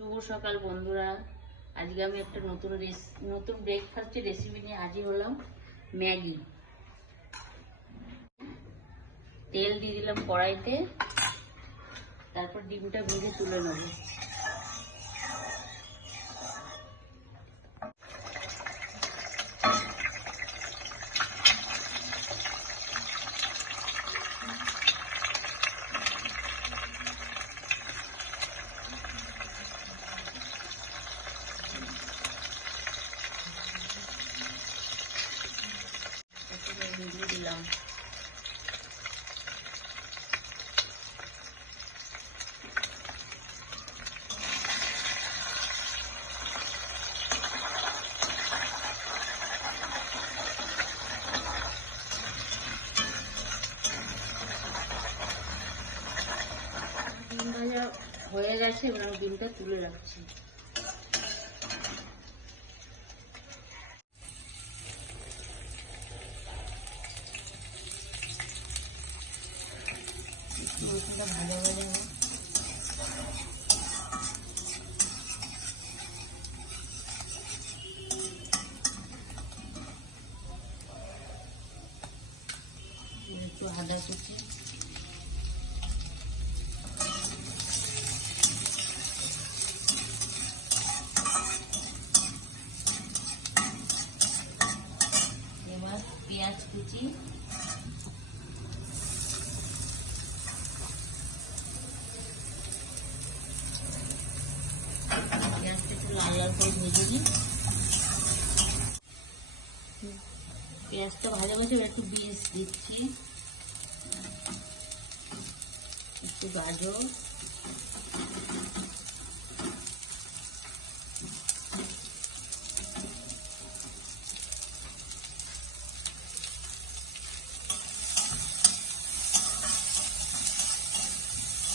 শুভ সকাল, বন্ধুরা। আজকে আমি একটা নতুন নতুন ব্রেকফাস্টের রেসিপি নিয়ে হাজির হলাম, ম্যাগি। তেল দিয়ে দিলাম কড়াইতে, তারপর ডিমটা ভেজে তুলে নেব তারপরে ভেজে দিলাম ডিম ভাজা হয়ে গেছে এবার আমি ডিমটা তুলে রাখছি মশলাটা ভাজা ভাজা হোক। এবার একটু আদা কুচি। এবার পেঁয়াজ কুচি। পেঁয়াজটা একটু লাল লাল ভেজে নিই। পেঁয়াজটা ভাজা ভাজা একটু বিনস দিচ্ছি। একটু গাজর।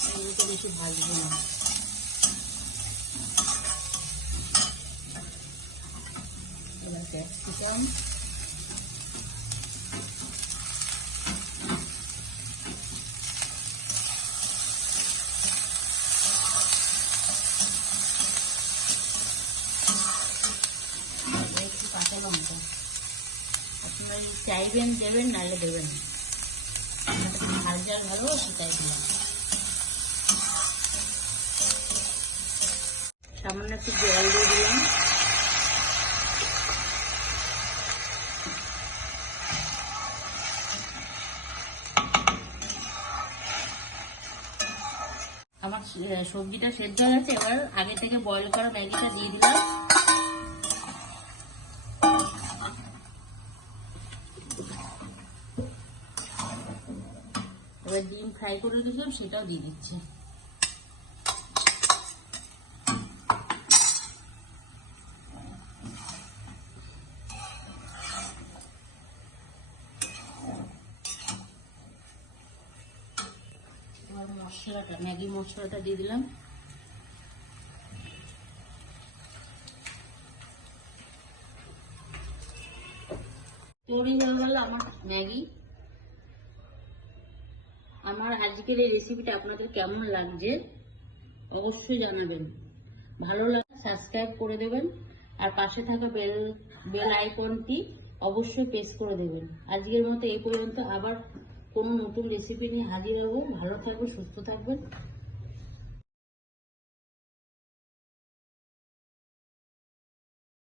এগুলোকে বেশি ভাজবো না এবার একটু কাঁচা লঙ্কা আপনারা চাইবেন, দেবেন, নাহলে দেবেন। ঝাল ঝাল ভালো, সেটাই দিলাম সামান্য একটু জল দিয়ে দিলাম। আমার সবজিটা সেদ্ধ হয়ে গেছে। এবার আগে থেকে বয়েল করা ম্যাগিটা দিয়ে দিলাম। এবার ডিম ফ্রাই করে দিলাম, সেটাও দিয়ে দিচ্ছি। মশলাটা, ম্যাগি মশলাটা দিয়ে দিলাম। তৈরি হয়ে গেল আমার ম্যাগি। আমার আজকের এই রেসিপিটা আপনাদের কেমন লাগছে অবশ্যই জানাবেন। ভালো লাগে সাবস্ক্রাইব করে দেবেন, আর পাশে থাকা বেল বেল আইকনটি অবশ্যই প্রেস করে দেবেন। আজকের মতো এই পর্যন্ত। আবার কোনো নতুন রেসিপি নিয়ে হাজির হব। ভালো থাকবেন, সুস্থ থাকবেন।